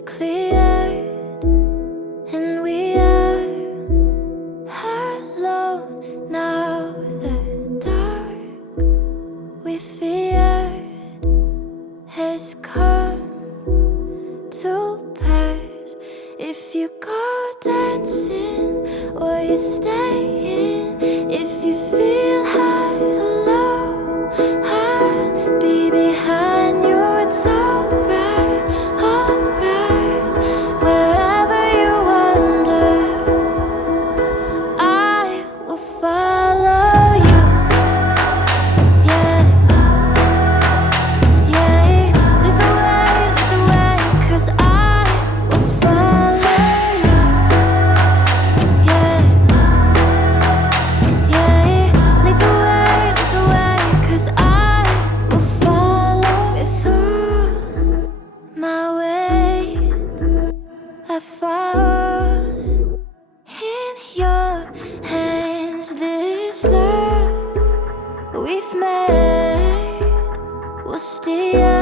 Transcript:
have cleared, and we are alone now. The dark we feared has come to pass. If you go dancing or you stay in, if you feel high or low, I'll be behind you. It's alright, alright. Wherever you wander, I will follow you. Yeah, yeah. Lead the way, 'cause I will follow you. Yeah, yeah. Lead the way, 'cause I will follow. With all my weight, I fall in your hands. This love we've made will stay.